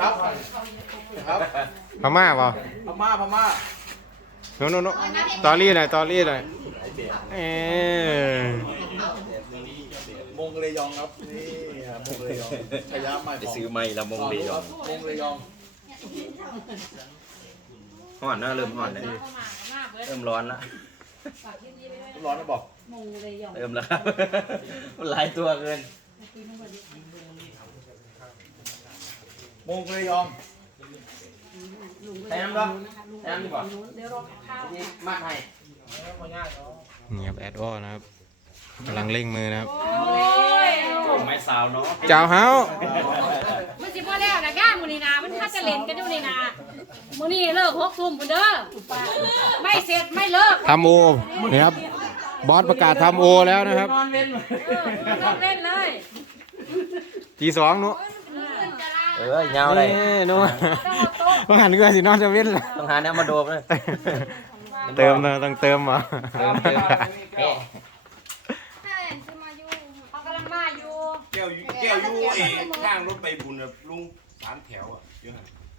ทัพครับ พม่าป่ะพม่า พม่าโน่นโตอรี่หน่อยตอรี่หน่อยเออมงเลยองครับ นี่ มงเลยองพยายามไปซื้อไม่ละมงเลยอง มงเลยองห่อนนะเริ่มห่อนแล้วเริ่มร้อนละร้อนแล้วบอกมงเลยองเริ่มแล้วครับ หลายตัวเกินมงเลยยอมแท่น้ำด้วยใส่นดีกว่าอขมาไทยเงียบแอดอ้อนะครับ กำลังเล่งมือนะครับไม่สาวเนาะ เจ้าเฮาเมื่อสิบวันแล้วนะแก้มมนีนามันขัาจะเล่นกันอยู่นีนามืนีเลิกหกทุ่มเด้อ ไม่เสร็จ ไม่เลิก ทำโอ นี่ครับ บอสประกาศทำโอแล้วนะครับ นอนเล่นเลยทีสองเนาะเออยเงาเลยนต้องหันเงยสินอกจะเว้น ต้องหาเนี่ยมาโดบเลยเติมนะต้องเติมมาแกยวยูเกองข้างรถไปบุญลุงสามแถวอ่ะ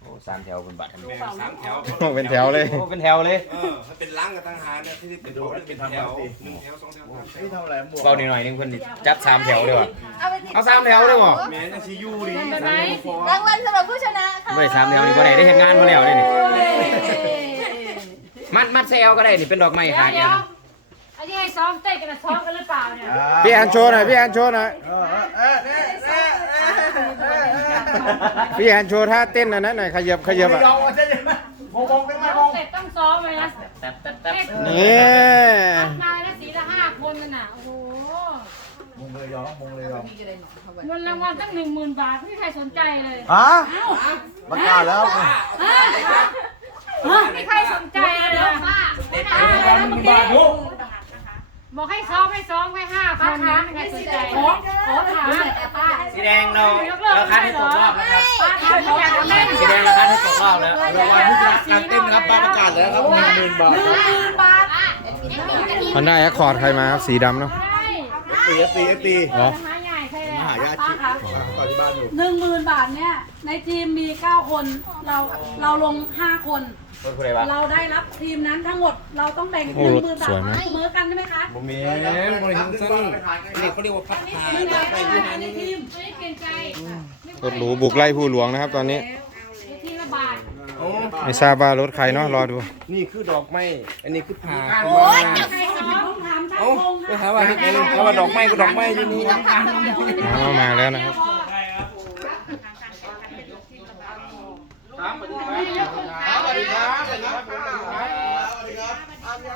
theo theo theo theo bên bên 三条纹吧，三条，纹条嘞，纹条嘞。嗯，他变浪个当下呢，他就变多了，变条，两条、双条、三条。包你来零分，你加三条的哇？啊，三条的哇？棉是有的，三条。来，让我们不晓得。不是三条，你过来，你干不了的你。mắt mắt xe có đây thì bên đọc mày hả nhỉ? Anh ấy xóm tay cái là xóm cái là bảo nhỉ? Biết ăn chua này, biết ăn chua này. พี่แอนโชว์ท่าเต้นนะนั่นหน่อยขยับขยับอ่ะผมองเป็นมาองเสรต้องซ้อมเลยนะ นี่มาแล้วสีละห้าคนกันน่ะ โอ้โหมงเลยยองมงเลยยอมเงินรางวัลตั้งหนึ่งหมื่นบาทไม่มีใครสนใจเลยฮะมาก้าแล้วไม่มีใครสนใจเลยแล้วแล้วมื่บอกให้ซ้อมให้ซ้อมให้ห้าป้าถามไม่สนใจโอถามป้าสีแดงเราเราคาที่้ตกรอบนะป้าถามเขแข่งสีแดงราคาที่้ตกรอบแล้วระวังผู้ชนะการเต้นครับป้รประกาศแลยครับหนึ่งหมื่นบาทมันได้แอคคอร์ดใครมาครับสีดำเนาะตีตีตีอ๋อหนึ่งหมื่นบาทเนี่ยในทีมมีเก้าคน เราเราลงห้าคนเราได้รับทีมนั้นทั้งหมด เราต้องแบ่งหนึ่มือสามไมมือกันใช่ไหมคะบุ๋มเองบน๋มเองซึ่เขาเรียกว่าพัดทายในทีมไม่เปลี่ยนใจรถหรูบุกไล่ผู้หลวงนะครับตอนนี้ไม่ทราบว่า รถใครเนาะรอดู นี่คือดอกไม้ อันนี้คือผ่าโอ้ยจะใครเนาะไม่ถามว่าไม่ถามว่าดอกไม้ก็ดอกไม้ที่นี่มาแล้วนะครับ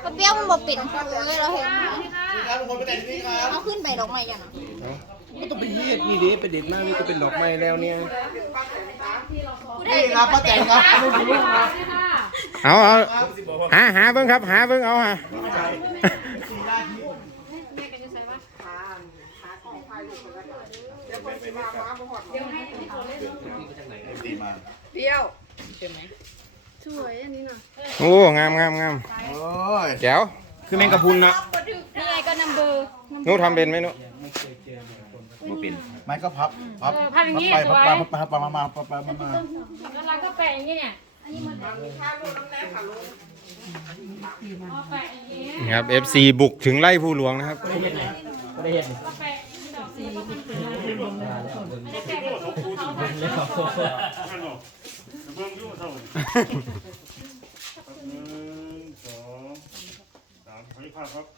กระเปี้ยวมันบอปิดเราเห็นเขาขึ้นไปดอกไม้ยังไม่ต้องไปเยียดมีเด็กไปเด็กมากนี่ก็เป็นดอกไม่แล้วเนี่ยนี่ครับป้าแตงครับเอาเอาหาหาเบิ้งครับ หาเบิ้งเอาฮะเดี๋ยวเขาเลนไหมสวยอันนี้น่ะโอ้ งามงามงามเจ๋วคือแมงกะพุนนะนี่ไงก็นำเบอร์นู้ทำเป็นไหมนู้ไม่เป็นไม่ก็พับพับพับไปพับไปพับไปมามาพับไปมามาแล้วเราก็แปะอย่างเงี้ยอันนี้มันมีค่าลูกน้ำค่ะลูกแปะอย่างีรับ FC บุกถึงไล่ผู้หลวงนะครับก็ได้เห็นไก็ได้เห็นไม่ได้แปะกับพวกเขาบ 그만 끼워서 오지. 하트는 저 남편이 파서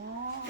嗯。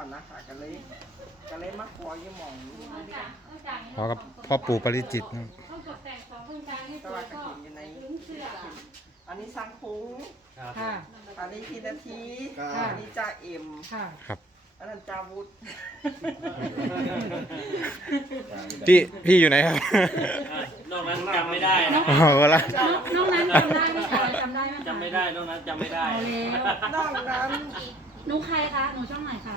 กันเพอกับพ่อปู่ปริจิตอันนี้ สังคุงอันนี้พีนาทีอันนี้จ่าเอ็มครับอันนั้นจาวุฒิพี่พี่อยู่ไหนครับนอกนั้นจำไม่ได้นอกนั้นจำได้ไม่หมจำได้จำไม่ได้นอกนั้นจำไม่ได้นอกนั้นหนูใครคะหนู ช่องไหนคะ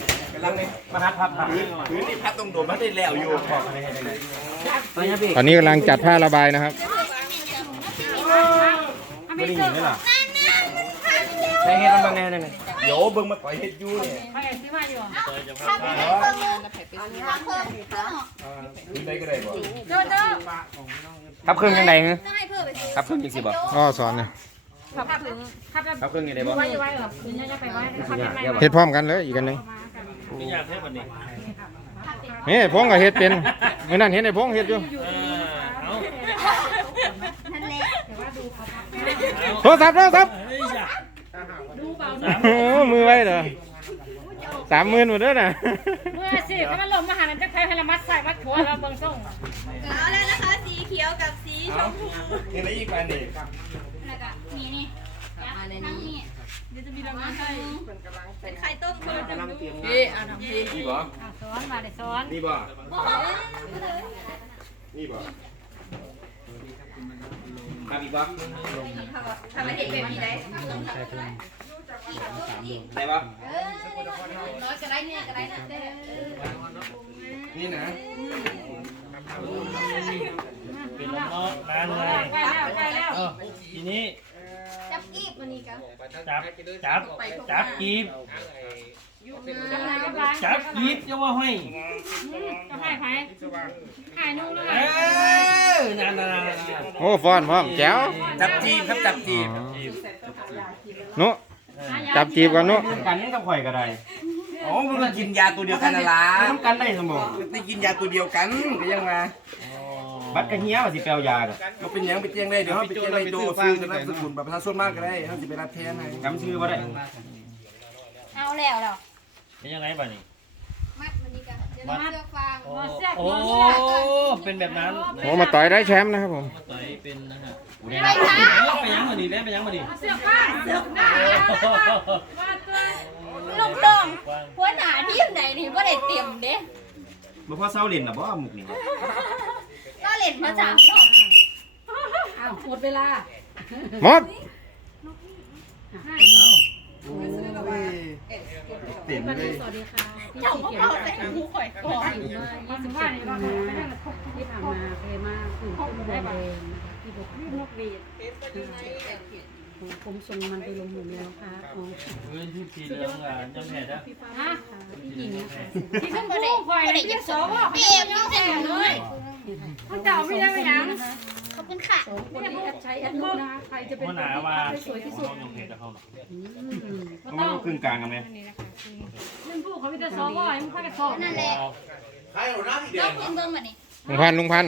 ตอนนี้กำลังจัดผ้าระบายนะครับไม่ได้หนีไหมล่ะใช่เห็ดมันบางแน่เลยเดี๋ยวเบิ้งมาปล่อยเห็ดยูเนี่ยให้เห็ดทีมาอยู่อ่ะถ้าเปนเบิ้งมาเพิ่มอีกแล้วอ่าไปก็ได้บ่เดินเดินทับครึ่งยังไงฮะทับครึ่งอีกสิบ่อ๋อสอนเนี่ยทับครึ่งทับครึ่งทับครึ่งยังไงบ่เห็ดพร้อมกันเลยอีกกันหนึ่งนี่พงกับเฮ็ดเป็นเมื่อนั้นเห็นไอ้พงเฮ็ดอยู่โทรศัพท์โทรศัพท์มือไว้เด้อสามหมื่นหมดแล้วนะเอสิถาหมดแล้วนะคะสีเขียวกับสีชมพูอะไรอีกอันนี้แล้วนี่นี้เดี๋ยวจะมีรางวัลให้เป็นไข่ต้มเพ่มหนึ่งพี่อ่านพี่นี่บ่ซ้อนมาเลยซ้อนนี่ บ่ นี่บ่ครับอกบ้างทำอะไรเห็นแบบนี้ได้ครับใครบ้างน้อยจะไดบเนี่ยจะได้นี่นะนี่นะแล้วแอ้วแล้วทีนี้จับจับจับกีบจับกีบจะว่าห้อยจะให้ใครหายนุ่งแล้วไงโอ้ฟอนฟอนแจ๋วจับจีบครับจับจีบนุ๊จับจีบกันนุ๊กกันนี่ต้องคอยก็ได้อ๋อมันกินยาตัวเดียวกันนั่นแหละทกันได้สมบูรณ์ได้กินยาตัวเดียวกันก็ยังมาบัตรกระเฮียสิเปลยาก็เป็นยังเป็นเจียงได้เดี๋ยวเขาไปเจียงได้ดูซื้อจะรับสมุนแบบประสาชนมากก็ได้เขาจะไปรับแทนให้จำซื้อว่าได้เอาแล้วหรอเป็นยังไงบ้านี้มัดมันี่กันมัดฟางโอ้เป็นแบบนั้นผมมาต่อยได้แชมป์นะครับผมมาต่อยเป็นนะฮะไปยังไปยังมาดีได้ไปยังมาดีเสือกฟางเสือกหน้าลุงลงหัวหน้าที่ไหนนี่ก็ได้เตรียมเด้อมาพ่อเศร้าเล่นหรอบ่มุกนี่ล่นมาจากหลอดหมดเวลา หมดสวัสดีค่ะพี่เขียนค่ะคุณมาที่ผ่าน่าเคยมาคุณได้บ่างที่บอกน่กเบียดผมส่างมัน่าไปลงหมูแล้วค่ะอ๋อพี่พีเดือดเจ้าแม่่จ้ะฮะพี่หญิงค่ะพี่ขึ้น่บันไดบันไดยี่น่าสิบสองว่ะเบียดยี่สิบเลยมคนไหนว่าสวยทีงเพจเขาเราต้องขึ้นกลางกันไหมเรื่องผู้เขามีแต่สองว่ามึงแค่สองนั่นแหละใครเหรหน้าที่เดียวุงลุงพันลุงพัน